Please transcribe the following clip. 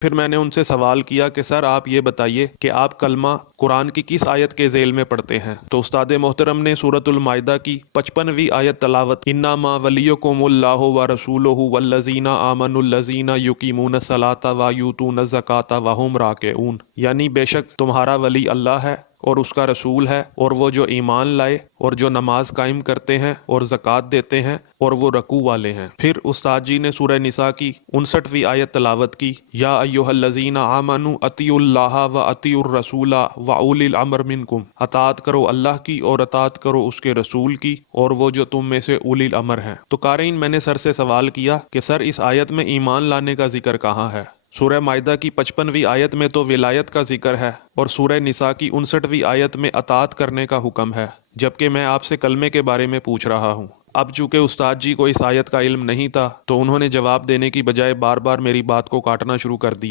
پھر میں نے ان سے سوال کیا کہ سر آپ یہ بتائیے کہ آپ کلمہ قرآن کی کس آیت کے ذیل میں پڑھتے ہیں؟ تو استاد محترم نے سورۃ المائدہ کی 55ویں آیت تلاوت، انما ولیکم اللہ ورسولہ والذین آمنوا الذین یقیمون الصلاۃ ویؤتون الزکاۃ وہم راکعون، یعنی بے شک تمہارا ولی اللہ ہے اور اس کا رسول ہے، اور وہ جو ایمان لائے اور جو نماز قائم کرتے ہیں اور زکوٰۃ دیتے ہیں اور وہ رکوع والے ہیں۔ پھر استاد جی نے سورہ نساء کی 59ویں آیت تلاوت کی، یا ایھا الذین آمنوا اطیعوا اللہ واطیعوا الرسول واولی الامر منکم، اطاعت کرو اللہ کی اور اطاعت کرو اس کے رسول کی اور وہ جو تم میں سے اولی الامر ہیں۔ تو قارئین، میں نے سر سے سوال کیا کہ سر اس آیت میں ایمان لانے کا ذکر کہاں ہے؟ سورہ مائدہ کی 55ویں آیت میں تو ولایت کا ذکر ہے اور سورہ نساء کی 59ویں آیت میں اطاعت کرنے کا حکم ہے، جبکہ میں آپ سے کلمے کے بارے میں پوچھ رہا ہوں۔ اب چونکہ استاد جی کو اس آیت کا علم نہیں تھا تو انہوں نے جواب دینے کی بجائے بار بار میری بات کو کاٹنا شروع کر دیا۔